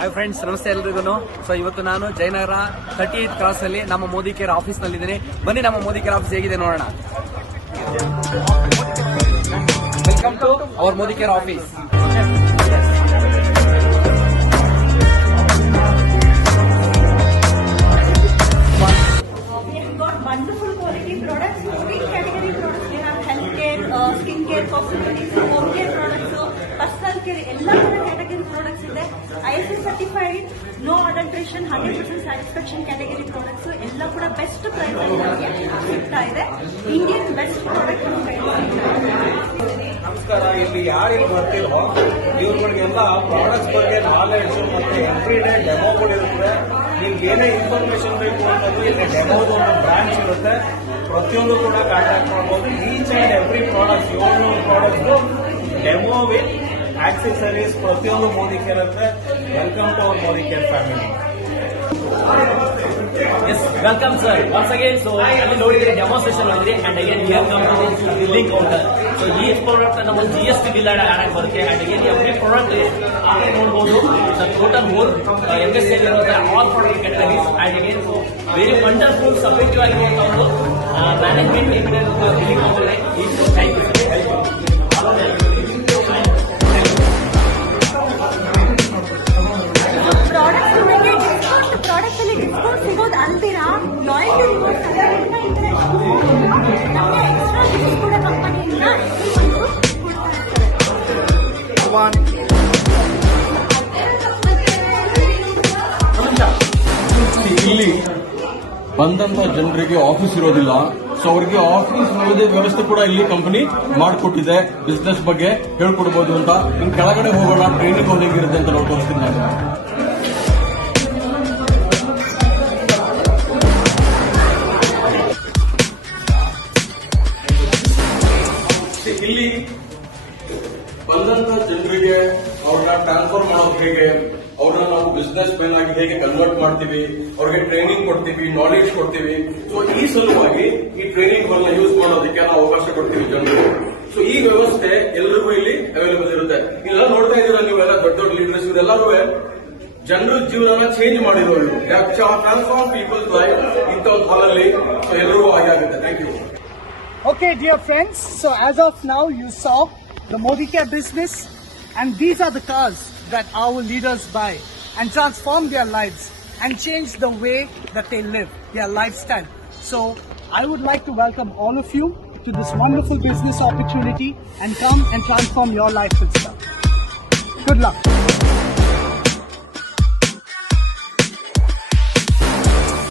Hi friends, ನಮಸ್ತೆ ಎಲ್ರಿಗೂ. So ಇವತ್ತು ನಾನು ಜಯನಗರ 38 ಕ್ರಾಸ್ ಅಲ್ಲಿ ನಮ್ಮ ಮೋದಿ ಕೇರ್ ಆಫೀಸ್ ನಲ್ಲಿ ಇದ್ದೀನಿ. ಬನ್ನಿ ನಮ್ಮ ಮೋದಿ ಕೇರ್ ಆಫೀಸ್ ಹೇಗಿದೆ ನೋಡೋಣ. Welcome to our Modicare office. Wonderful quality products, three category products. We have healthcare, skincare, cosmetics, home care products, personal care, ಎಲ್ಲ category products ಇದೆ. ISO certified, no adulteration, 100% satisfaction category products. ಎಲ್ಲ ಕೂಡ best price ಅಲ್ಲಿ ನಮಗೆ ಸಿಗ್ತಾ ಇದೆ. Indian best product ನಮಸ್ಕಾರ. ಇಲ್ಲಿ ಯಾರು ಬರ್ತಿರೋ ಇವ್ರುಗಳಿಗೆಲ್ಲ ಪ್ರಾಡಕ್ಟ್ಸ್ ಬಗ್ಗೆ ನಾಲೆಡ್ಜ್ ಮತ್ತೆ ಎವ್ರಿ ಡೇ ಡೆಮೋಗಳು ಇರುತ್ತೆ. ನಿಮ್ಗೆ ಏನೇ ಇನ್ಫಾರ್ಮೇಶನ್ ಬೇಕು ಅನ್ನೋದು ಇಲ್ಲಿ ಡೆಮೋದು ಒಂದು ಬ್ರಾಂಚ್ ಇರುತ್ತೆ. ಪ್ರತಿಯೊಂದು ಕೂಡ ಕಾಂಟ್ಯಾಕ್ಟ್ ಮಾಡಬಹುದು. Each and every products 700 products demo with accessories ಪ್ರತಿಯೊಂದು ಮೋದಿ ಕೇರ್ ಇರುತ್ತೆ. Welcome to our Modicare family. Yes, welcome sir. Once again, so ಅಲ್ಲಿ ನೋಡಿದ್ರೆ ಡೆಮಾನ್ಸ್ಟ್ರೇಷನ್ ನೋಡಿದ್ರೆ and again here come to the billing counter. So each product ನಮ್ಮ GST bill add ಬರುತ್ತೆ and again every product ಆಗಿ ನೋಡಬಹುದು. The total whole MSC ಇರುತ್ತೆ all product categories and again so very wonderful supportive ಆಗಿ ಒಂದು management ಇದೆ billing counter. Thank you. Products ಅಲ್ಲಿ discount ಸಿಗೋದು ಅಂತೀರಾ? ಲಾಯಲ್ಟಿ ರಿವಾರ್ಡ್ಸ್ ನಮಗೆ ಎಕ್ಸ್ಟ್ರಾ ಗಿಫ್ಟ್ ಕೂಡ ಕಂಪನಿಯಿಂದ ಇಲ್ಲಿ ಬಂದಂತ ಜನರಿಗೆ ಆಫೀಸ್ ಇರೋದಿಲ್ಲ. ಸೊ ಅವರಿಗೆ ಆಫೀಸ್ ವ್ಯವಸ್ಥೆ ಕೂಡ ಇಲ್ಲಿ ಕಂಪನಿ ಮಾಡಿಕೊಟ್ಟಿದೆ. ಬಿಸ್ನೆಸ್ ಬಗ್ಗೆ ಹೇಳ್ಕೊಡ್ಬೋದು ಅಂತ. ಇನ್ನು ಕೆಳಗಡೆ ಹೋಗೋಣ, ಟ್ರೈನಿಂಗ್ ಹೋಗಿರುತ್ತೆ ಅಂತ ನಾವು ತೋರಿಸ್ತೀನಿ ನಾನು. ಇಲ್ಲಿ ಬಂದಂತ ಜನರಿಗೆ ಅವ್ರನ್ನ ಟ್ರಾನ್ಸ್ಫರ್ ಮಾಡೋದು ಹೇಗೆ, ಅವ್ರನ್ನ ನಾವು ಬಿಸ್ನೆಸ್ ಮ್ಯಾನ್ ಆಗಿ ಹೇಗೆ ಕನ್ವರ್ಟ್ ಮಾಡ್ತೀವಿ, ಅವ್ರಿಗೆ ಟ್ರೈನಿಂಗ್ ಕೊಡ್ತೀವಿ, ನಾಲೆಜ್ ಕೊಡ್ತೀವಿ. ಸೊ ಈ ಸಲುವಾಗಿ ಈ ಟ್ರೈನಿಂಗ್ ಗಳನ್ನ ಯೂಸ್ ಮಾಡೋದಕ್ಕೆ ನಾವು ಅವಕಾಶ ಕೊಡ್ತೀವಿ ಜನರು. ಸೊ ಈ ವ್ಯವಸ್ಥೆ ಎಲ್ಲರಿಗೂ ಇಲ್ಲಿ ಅವೈಲೇಬಲ್ ಇರುತ್ತೆ. ಇಲ್ಲ ನೋಡ್ತಾ ಇದ್ದೀರಾ ನೀವೆಲ್ಲ ದೊಡ್ಡ ದೊಡ್ಡ ಲೀಡರ್ಸ್ ಇವರೆಲ್ಲರೂ ಜನರ ಜೀವನ ಚೇಂಜ್ ಮಾಡಿರೋರು. ಟ್ರಾನ್ಸ್ಫಾರ್ಮ್ ಪೀಪಲ್ಸ್ ಲೈಫ್ ಇಂಥ ಒಂದು ಹಾಲಲ್ಲಿ ಎಲ್ಲರಿಗೂ ಆಗುತ್ತೆ. Thank you. Okay, dear friends, so as of now you saw the Modi Care business, and these are the cars that our leaders buy and transform their lives and change the way that they live, their lifestyle. So I would like to welcome all of you to this wonderful business opportunity and come and transform your life with stuff. Good luck.